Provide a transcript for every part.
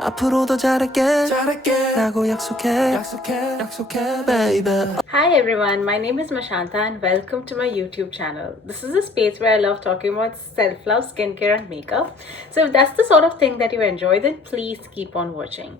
앞으로도 잘할게 라고 약속해 baby. Hi everyone, my name is Mashanta and welcome to my YouTube channel. This is a space where I love talking about self-love, skincare and makeup. So if that's the sort of thing that you enjoy, then please keep on watching.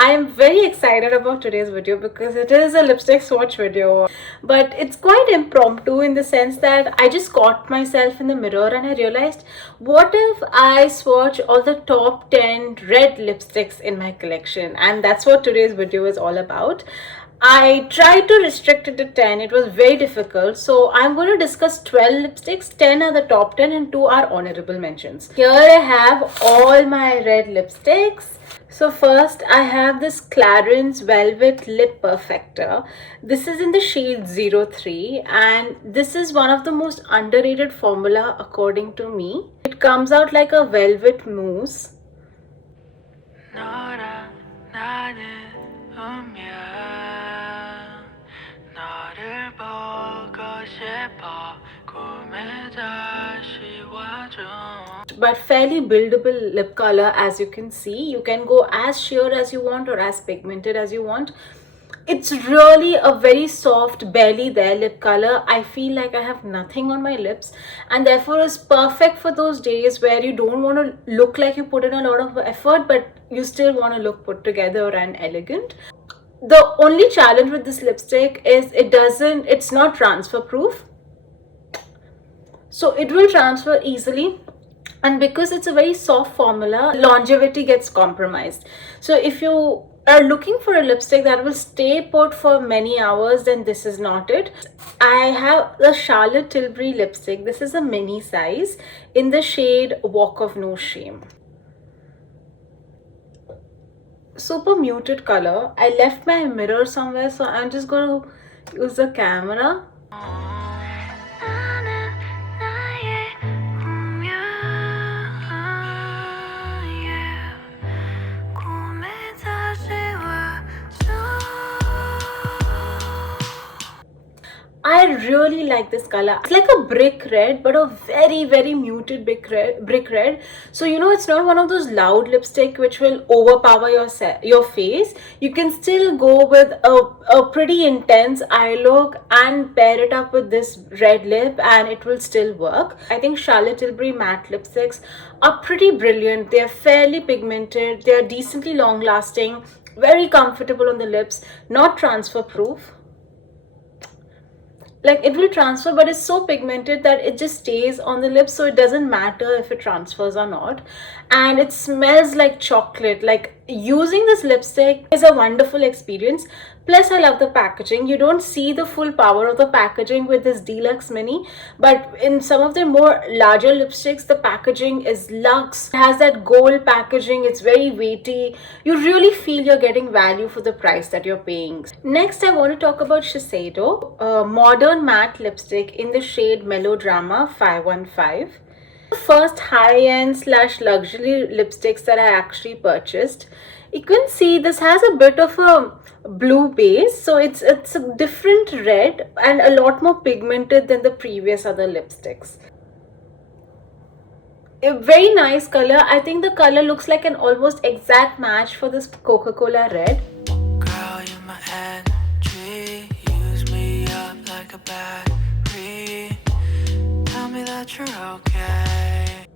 I am very excited about today's video because it is a lipstick swatch video, but it's quite impromptu in the sense that I just caught myself in the mirror and I realized, what if I swatch all the top 10 red lipsticks in my collection? And that's what today's video is all about. I tried to restrict it to 10. It was very difficult. So I'm going to discuss 12 lipsticks. 10 are the top 10 and 2 are honorable mentions. Here I have all my red lipsticks. So first I have this Clarins Velvet Lip Perfector. This is in the shade 03 and this is one of the most underrated formula according to me. It comes out like a velvet mousse. But fairly buildable lip color, as you can see. You can go as sheer as you want or as pigmented as you want. It's really a very soft, barely there lip color. I feel like I have nothing on my lips and therefore is perfect for those days where you don't want to look like you put in a lot of effort but you still want to look put together and elegant. The only challenge with this lipstick is it's not transfer proof. So it will transfer easily. And because it's a very soft formula, longevity gets compromised. So if you are looking for a lipstick that will stay put for many hours, then this is not it. I have the Charlotte Tilbury lipstick. This is a mini size in the shade Walk of No Shame. Super muted color. I left my mirror somewhere, so I'm just going to use the camera. I really like this color. It's like a brick red, but a very muted brick red. So you know, it's not one of those loud lipstick which will overpower your face. You can still go with a pretty intense eye look and pair it up with this red lip and it will still work. I think Charlotte Tilbury matte lipsticks are pretty brilliant. They are fairly pigmented. They are decently long lasting, very comfortable on the lips, not transfer proof. Like, it will transfer, but it's so pigmented that it just stays on the lips, so it doesn't matter if it transfers or not. And it smells like chocolate. Like, using this lipstick is a wonderful experience. Plus, I love the packaging. You don't see the full power of the packaging with this Deluxe Mini, but in some of the more larger lipsticks, the packaging is luxe. It has that gold packaging. It's very weighty. You really feel you're getting value for the price that you're paying. Next, I want to talk about Shiseido, a modern matte lipstick in the shade Melodrama 515. The first high-end / luxury lipsticks that I actually purchased. You can see this has a bit of a blue base, so it's a different red and a lot more pigmented than the previous other lipsticks. A very nice color. I think the color looks like an almost exact match for this Coca-Cola red. Girl, you're my energy. Use me up like a battery. Tell me that you're okay.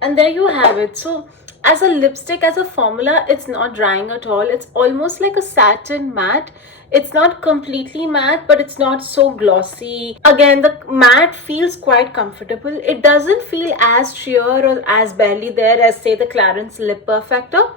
And there you have it. So as a lipstick, as a formula, it's not drying at all. It's almost like a satin matte. It's not completely matte, but it's not so glossy. Again, the matte feels quite comfortable. It doesn't feel as sheer or as barely there as, say, the Clarins Lip Perfector,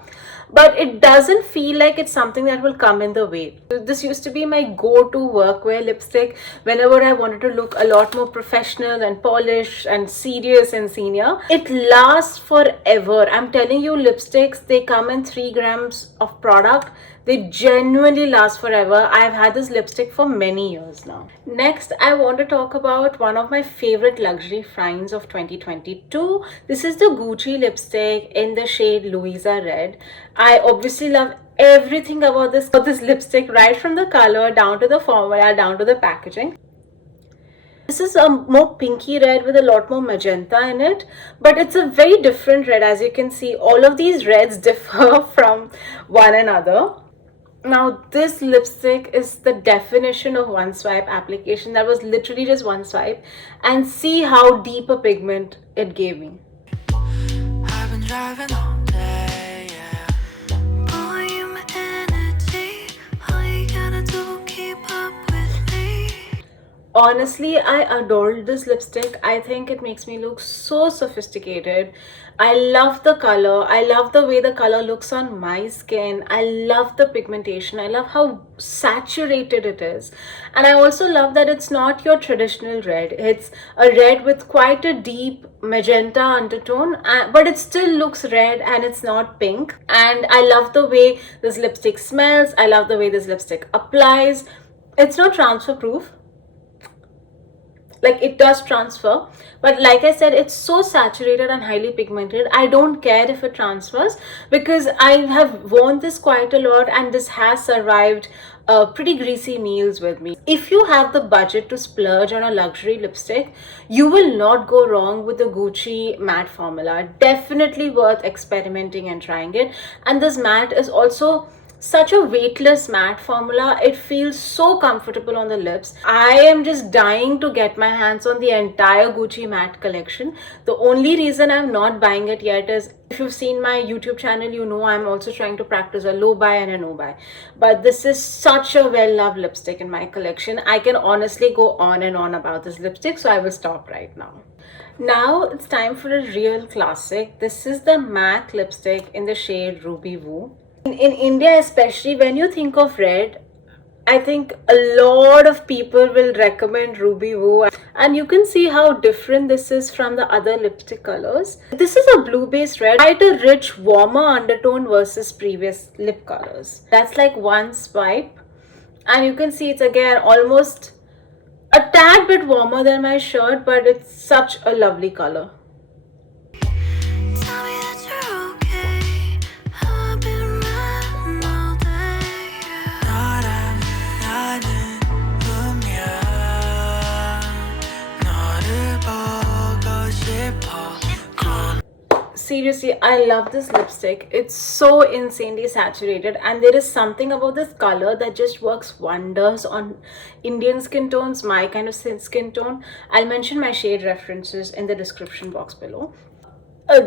but it doesn't feel like it's something that will come in the way. This used to be my go-to workwear lipstick whenever I wanted to look a lot more professional and polished and serious and senior. It lasts forever. I'm telling you, lipsticks, they come in 3 grams of product. They genuinely last forever. I've had this lipstick for many years now. Next, I want to talk about one of my favorite luxury finds of 2022. This is the Gucci lipstick in the shade Louisa Red. I obviously love everything about this lipstick, right from the color down to the formula, down to the packaging. This is a more pinky red with a lot more magenta in it, but it's a very different red. As you can see, all of these reds differ from one another. Now, this lipstick is the definition of one swipe application. That was literally just one swipe, and see how deep a pigment it gave me. I've been driving all day, yeah. Boy, you my energy. All you gotta do, keep up with me. Honestly, I adored this lipstick. I think it makes me look so sophisticated. I love the color. I love the way the color looks on my skin. I love the pigmentation. I love how saturated it is. And I also love that it's not your traditional red. It's a red with quite a deep magenta undertone, but it still looks red and it's not pink. And I love the way this lipstick smells. I love the way this lipstick applies. It's not transfer proof, like it does transfer, but like I said, it's so saturated and highly pigmented. I don't care if it transfers because I have worn this quite a lot and this has survived pretty greasy meals with me. If you have the budget to splurge on a luxury lipstick, you will not go wrong with the Gucci matte formula. Definitely worth experimenting and trying it. And this matte is also such a weightless matte formula. It feels so comfortable on the lips. I am just dying to get my hands on the entire Gucci matte collection. The only reason I'm not buying it yet is, if you've seen my YouTube channel, you know I'm also trying to practice a low buy and a no buy. But this is such a well-loved lipstick in my collection. I can honestly go on and on about this lipstick, so I will stop right now. Now it's time for a real classic. This is the MAC lipstick in the shade Ruby Woo. In India, especially, when you think of red, I think a lot of people will recommend Ruby Woo, and you can see how different this is from the other lipstick colors. This is a blue based red, quite a rich, warmer undertone versus previous lip colors. That's like one swipe, and you can see it's again almost a tad bit warmer than my shirt, but it's such a lovely color. Tell me that you're okay. I've been riding all day, yeah. 나는 분명 너를 보고 싶어. Seriously, I love this lipstick. It's so insanely saturated, and there is something about this color that just works wonders on Indian skin tones, my kind of skin tone. I'll mention my shade references in the description box below.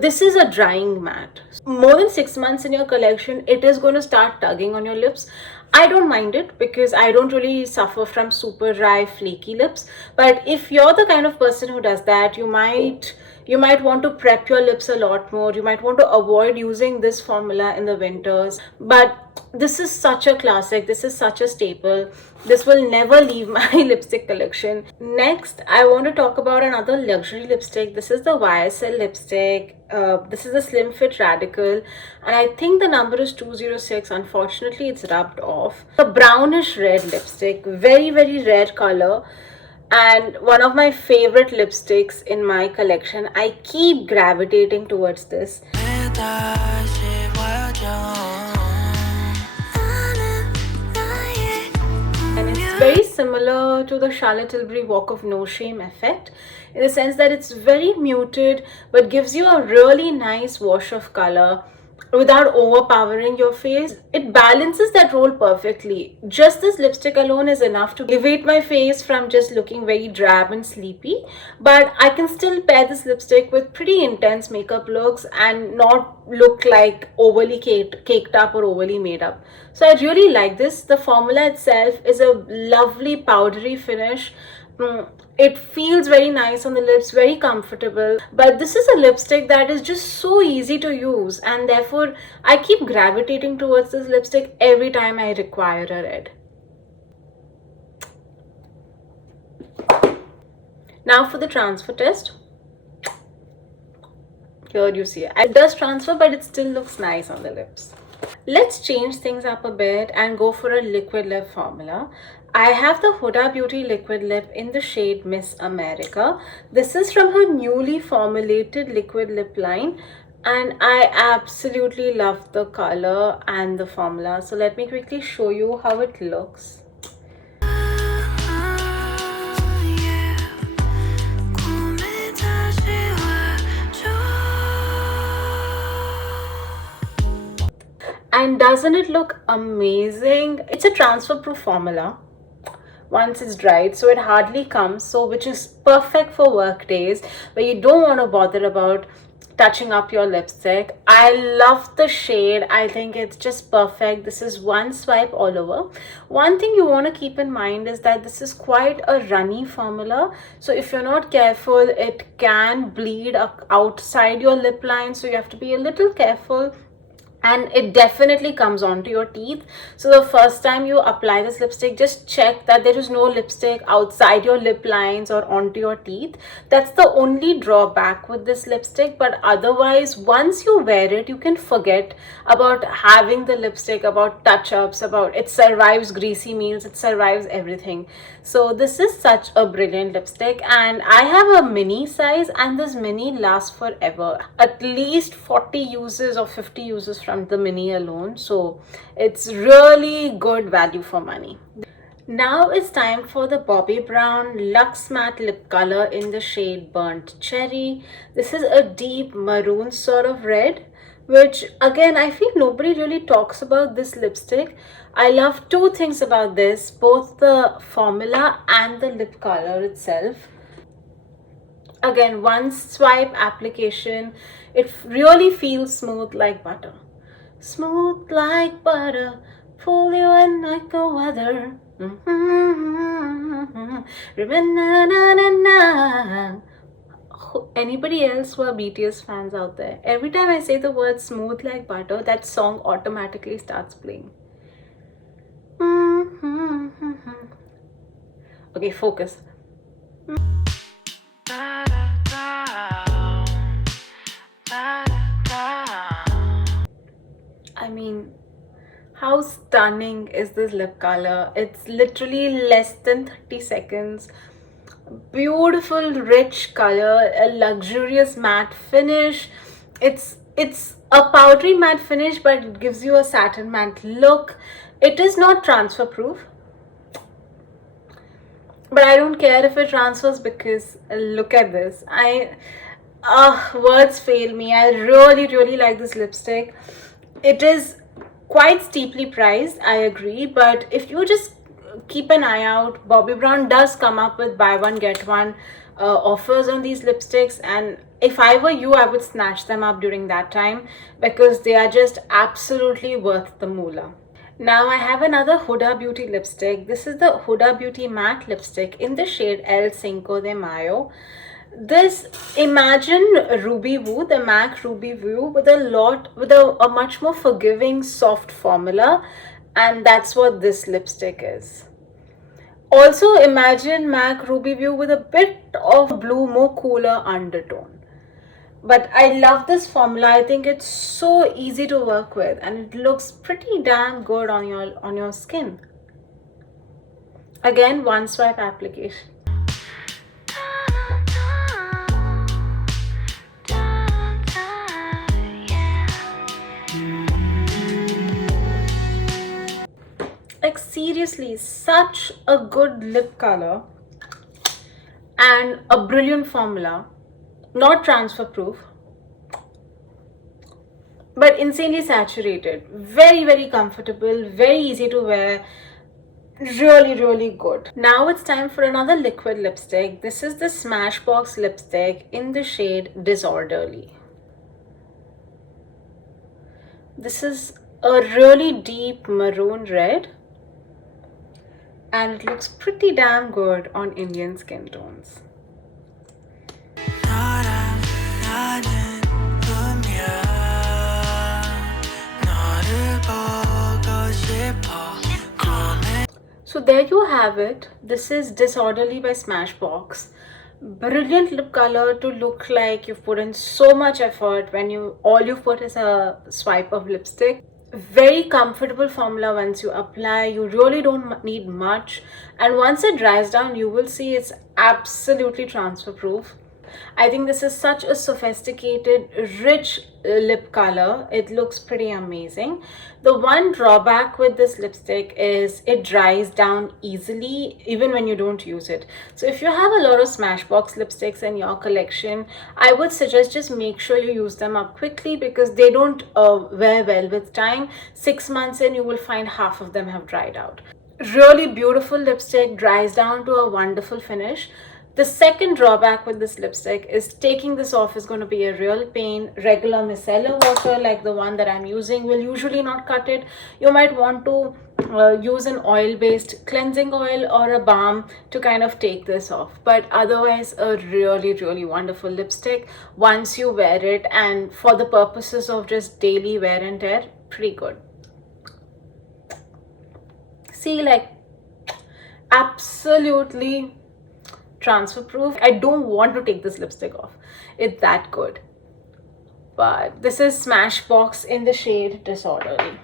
This is a drying matte. More than 6 months in your collection, it is going to start tugging on your lips. I don't mind it because I don't really suffer from super dry, flaky lips. But if you're the kind of person who does that, you might want to prep your lips a lot more. You might want to avoid using this formula in the winters. But this is such a classic. This is such a staple. This will never leave my lipstick collection. Next, I want to talk about another luxury lipstick. This is the YSL lipstick. This is a Slim Fit Radical, and I think the number is 206. Unfortunately, it's rubbed off. A brownish red lipstick, very, very red color, and one of my favorite lipsticks in my collection. I keep gravitating towards this. And it's very similar to the Charlotte Tilbury Walk of No Shame effect, in the sense that it's very muted but gives you a really nice wash of color without overpowering your face. It balances that role perfectly. Just this lipstick alone is enough to elevate my face from just looking very drab and sleepy, but I can still pair this lipstick with pretty intense makeup looks and not look like overly caked up or overly made up. So I really like this. The formula itself is a lovely powdery finish. It feels very nice on the lips, very comfortable. But this is a lipstick that is just so easy to use, and therefore I keep gravitating towards this lipstick every time I require a red. Now for the transfer test. Here you see it does transfer, but it still looks nice on the lips. Let's change things up a bit and go for a liquid lip formula. I have the Huda Beauty liquid lip in the shade Miss America. This is from her newly formulated liquid lip line, and I absolutely love the color and the formula. So let me quickly show you how it looks. And doesn't it look amazing? It's a transfer proof formula once it's dried, so it hardly comes, so which is perfect for work days where you don't want to bother about touching up your lipstick. I love the shade. I think it's just perfect. This is one swipe all over. One thing you want to keep in mind is that this is quite a runny formula, so if you're not careful it can bleed outside your lip line, so you have to be a little careful. And it definitely comes onto your teeth, so the first time you apply this lipstick, just check that there is no lipstick outside your lip lines or onto your teeth. That's the only drawback with this lipstick, but otherwise once you wear it, you can forget about having the lipstick, about touch-ups, about it survives greasy meals, it survives everything. So this is such a brilliant lipstick, and I have a mini size, and this mini lasts forever, at least 40 uses or 50 uses from the mini alone, so it's really good value for money. Now it's time for the Bobbi Brown Luxe Matte Lip Color in the shade Burnt Cherry. This is a deep maroon sort of red, which again I feel nobody really talks about this lipstick. I love two things about this, both the formula and the lip color itself. Again, one swipe application, it really feels smooth like butter. Smooth like butter, pull you in like a weather. Anybody else who are BTS fans out there? Every time I say the word smooth like butter, that song automatically starts playing. Okay, focus. I mean, how stunning is this lip color? It's literally less than 30 seconds. Beautiful rich color, a luxurious matte finish. It's a powdery matte finish, but it gives you a satin matte look. It is not transfer proof, but I don't care if it transfers, because look at this. Words fail me. I really like this lipstick. It is quite steeply priced, I agree, but if you just keep an eye out, Bobbi Brown does come up with buy one get one offers on these lipsticks, and if I were you, I would snatch them up during that time, because they are just absolutely worth the moolah. Now I have another Huda Beauty lipstick. This is the Huda Beauty matte lipstick in the shade El Cinco de Mayo. This, imagine Ruby Woo, the MAC Ruby Woo, with a much more forgiving, soft formula, and that's what this lipstick is. Also imagine MAC Ruby Woo with a bit of blue, more cooler undertone. But I love this formula. I think it's so easy to work with, and it looks pretty damn good on your skin. Again, one swipe application. Like seriously, such a good lip color and a brilliant formula. Not transfer proof, but insanely saturated. Very comfortable, very easy to wear. Really good. Now it's time for another liquid lipstick. This is the Smashbox lipstick in the shade Disorderly. This is a really deep maroon red, and it looks pretty damn good on Indian skin tones. So there you have it. This is Disorderly by Smashbox. Brilliant lip color to look like you've put in so much effort when all you've put is a swipe of lipstick. Very comfortable formula once you apply. You really don't need much, and once it dries down, you will see it's absolutely transfer proof. I think this is such a sophisticated, rich lip color. It looks pretty amazing. The one drawback with this lipstick is it dries down easily even when you don't use it. So if you have a lot of Smashbox lipsticks in your collection, I would suggest just make sure you use them up quickly because they don't wear well with time. 6 months in, you will find half of them have dried out. Really beautiful lipstick, dries down to a wonderful finish. The second drawback with this lipstick is taking this off is going to be a real pain. Regular micellar water like the one that I'm using will usually not cut it. You might want to use an oil-based cleansing oil or a balm to kind of take this off. But otherwise, a really wonderful lipstick once you wear it, and for the purposes of just daily wear and tear, pretty good. See, like, absolutely transfer proof. I don't want to take this lipstick off. It's that good. But this is Smashbox in the shade Disorderly.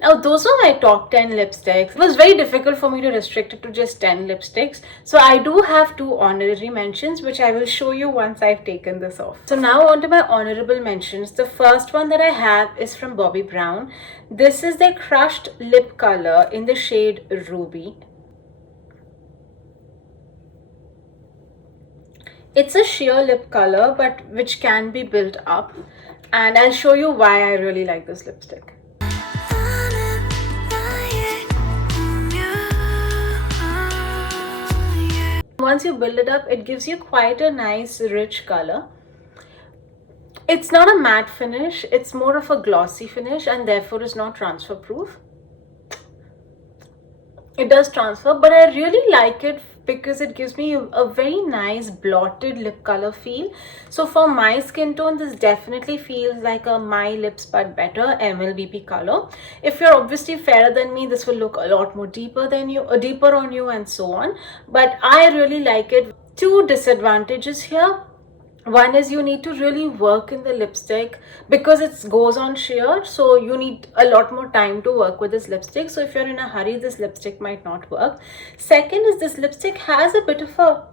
Now, those were my top 10 lipsticks. It was very difficult for me to restrict it to just 10 lipsticks. So I do have 2 honorary mentions, which I will show you once I've taken this off. So now on to my honorable mentions. The first one that I have is from Bobbi Brown. This is their crushed lip color in the shade Ruby. It's a sheer lip color, but which can be built up. And I'll show you why I really like this lipstick. Once you build it up, it gives you quite a nice rich color. It's not a matte finish, it's more of a glossy finish and therefore is not transfer proof. It does transfer, but I really like it because it gives me a very nice blotted lip color feel. So for my skin tone, this definitely feels like a My Lips But Better MLBP color. If you're obviously fairer than me, this will look a lot more deeper than you, deeper on you and so on. But I really like it. 2 disadvantages here. One is you need to really work in the lipstick because it goes on sheer, so you need a lot more time to work with this lipstick. So if you're in a hurry, this lipstick might not work. Second is this lipstick has a bit of a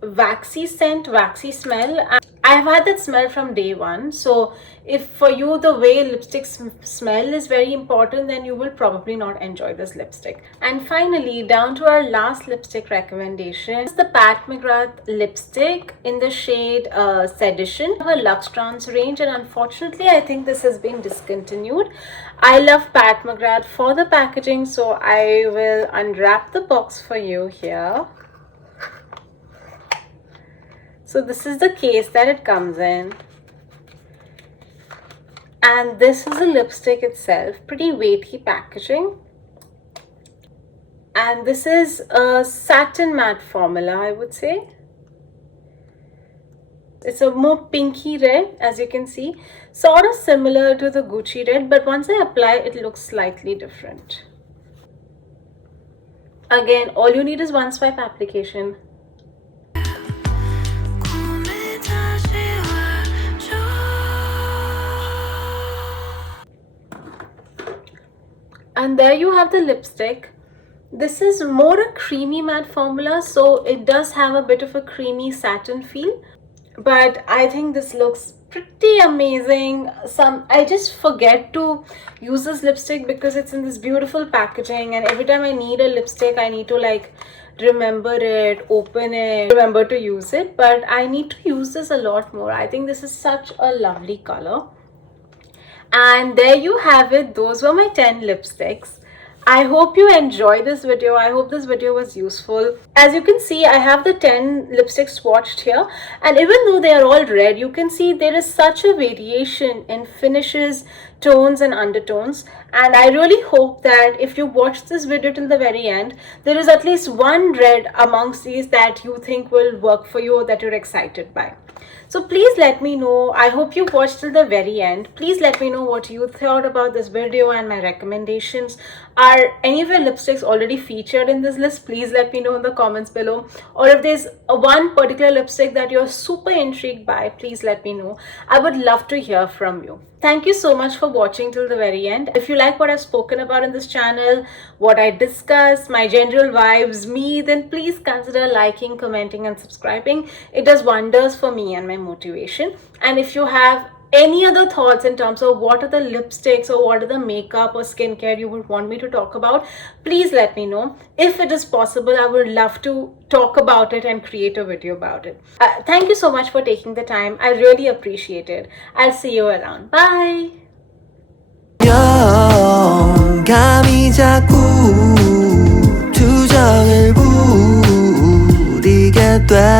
waxy scent, waxy smell. I've had that smell from day one. So if for you the way lipsticks smell is very important, then you will probably not enjoy this lipstick. And finally, down to our last lipstick recommendation is the Pat McGrath lipstick in the shade Sedition, her Luxe Trance range, and unfortunately I think this has been discontinued. I love Pat McGrath for the packaging, so I will unwrap the box for you here. So this is the case that it comes in. And this is the lipstick itself. Pretty weighty packaging. And this is a satin matte formula, I would say. It's a more pinky red, as you can see. Sort of similar to the Gucci red, but once I apply, it looks slightly different. Again, all you need is one swipe application. And there you have the lipstick. This is more a creamy matte formula, so it does have a bit of a creamy satin feel. But I think this looks pretty amazing. I just forget to use this lipstick because it's in this beautiful packaging, and every time I need a lipstick, I need to like remember it, open it, remember to use it. But I need to use this a lot more. I think this is such a lovely color. And there you have it. Those were my 10 lipsticks. I hope you enjoyed this video. I hope this video was useful. As you can see, I have the 10 lipsticks swatched here, and even though they are all red, you can see there is such a variation in finishes, tones and undertones. And I really hope that if you watch this video till the very end, there is at least one red amongst these that you think will work for you or that you're excited by. So please let me know. I hope you watched till the very end. Please let me know what you thought about this video and my recommendations. Are any of your lipsticks already featured in this list? Please let me know in the comments below. Or if there's one particular lipstick that you're super intrigued by, please let me know. I would love to hear from you. Thank you so much for watching till the very end. If you like what I've spoken about in this channel, what I discuss, my general vibes, me, then please consider liking, commenting and subscribing. It does wonders for me and my motivation. And if you have any other thoughts in terms of what are the lipsticks or what are the makeup or skincare you would want me to talk about, please let me know. If it is possible, I would love to talk about it and create a video about it. Thank you so much for taking the time. I really appreciate it. I'll see you around. Bye. 감이 자꾸 투정을 부리게 돼